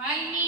वाल्मिकाचे